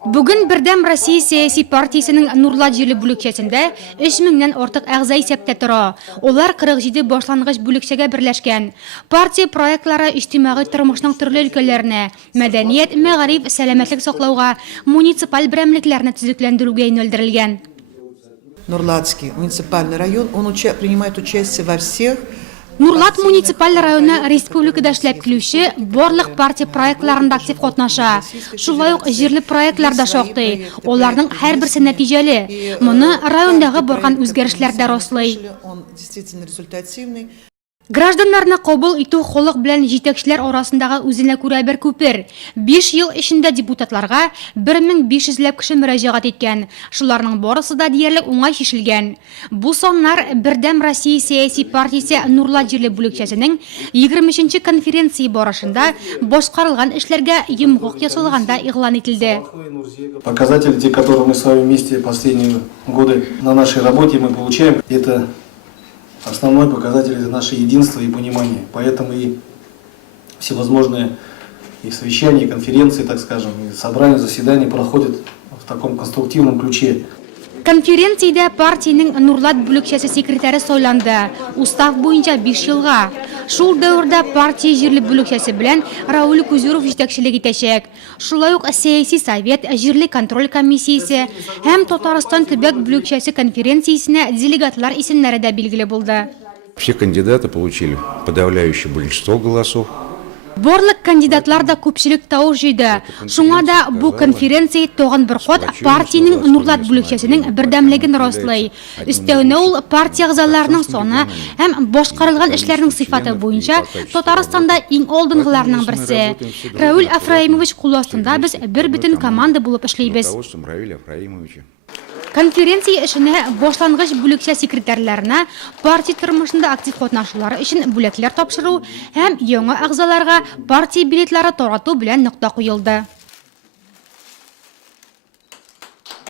Бүген Бердәм Россия сәяси партиясенең Нурлат җирле бүлекчәсендә 3000-нән артык әгъза исәптә тора. Олар 47 башлангыч бүлекчәгә берләшкән. Партия проектлары иҗтимагый тормышның төрле өлкәләренә, мәдәният, мәгариф, сәламәтлек саклауга, муниципаль берәмлекләрне төзекләндерүгә юнәлдерелгән. Нурлатский муниципальный район, он принимает участие во всех. Нурлат муниципаль районы республикада эшләп килүче барлык партия проектларында актив катнаша. Шулай ук җирле проектларда шактый. Аларның һәрберсе нәтиҗәле. Моны райондагы барган үзгәрешләр дә раслый. Он действительно результативный. Гражданнарны кабул итү халык белән җитәкчеләр арасындагы үзенә күрә бер күпер. 5 ел эчендә депутатларга 1500 кеше мөрәҗәгать иткән. Шуларның барысы да диярлек уңай чишелгән. Бу саннар Бердәм Россия сәяси партиясе Нурлат җирле бүлекчәсенең 23-нче конференция барышында башкарылган эшләргә йомгак ясалганда игълан ителде. Показатели, те, которые мы с вами вместе последние годы на нашей работе мы получаем, это основной показатель нашего единства и понимания. Поэтому и всевозможные и совещания, и конференции, так скажем, и собрания, заседания проходят в таком конструктивном ключе. Конференциядә партиянең Нурлат бүлекчәсе секретаре сайланды. Устав буенча 5 елга. Шул дәврдә партия җирле бүлекчәсе белән Рауль Кузюров җитәкчелек итәчәк. Шулай ук сәяси совет, җирле контроль комиссиясе һәм Татарстан төбәк бүлекчәсе конференциясенә делегатлар исемнәре дә билгеле булды. Все кандидаты получили подавляющее большинство голосов. Барлык кандидатлар да күпчелек тавыш җыйды. Шуңа да бу конференция тагын бер кат партиянең Нурлат бүлекчәсенең бердәмлеген раслый. Өстәвенә ул партия әгъзаларының саны һәм башкарылган эшләрнең сыйфаты буенча Татарстанда иң алдынгыларның берсе. Рауль Афраимович кул астында без бер бөтен команда булып эшлибез. Конференция эшенә башлангыч бүлекчә секретарьләренә партия тормышында актив катнашулары өчен бүләкләр тапшыру һәм яңа әгъзаларга партия билетлары тарату белән нокта куелды.